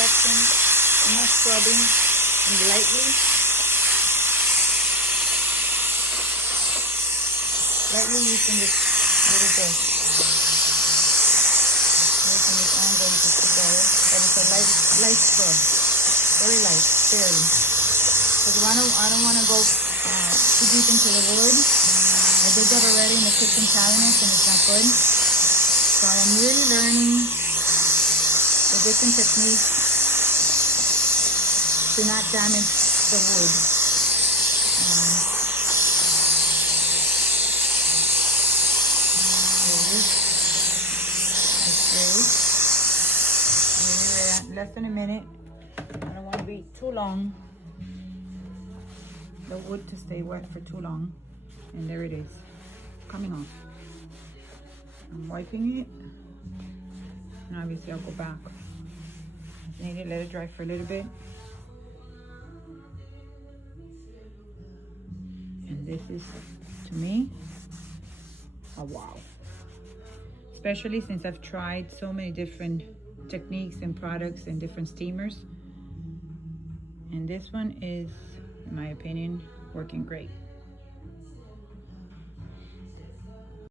imperfections. I'm not scrubbing. I'm lightly using this little brush. Using this angle to together. But it's a light scrub. Very light, barely. Because I don't want to go too deep into the wood. I did that already in the kitchen cabinet and it's not good. So I'm really learning the different techniques to not damage the wood. Less than a minute. I don't want to be too long. The wood to stay wet for too long. And there it is, coming off. I'm wiping it. And obviously I'll go back. I need to let it dry for a little bit. And this is, to me, a wow. Especially since I've tried so many different techniques and products and different steamers. And this one is, in my opinion, working great.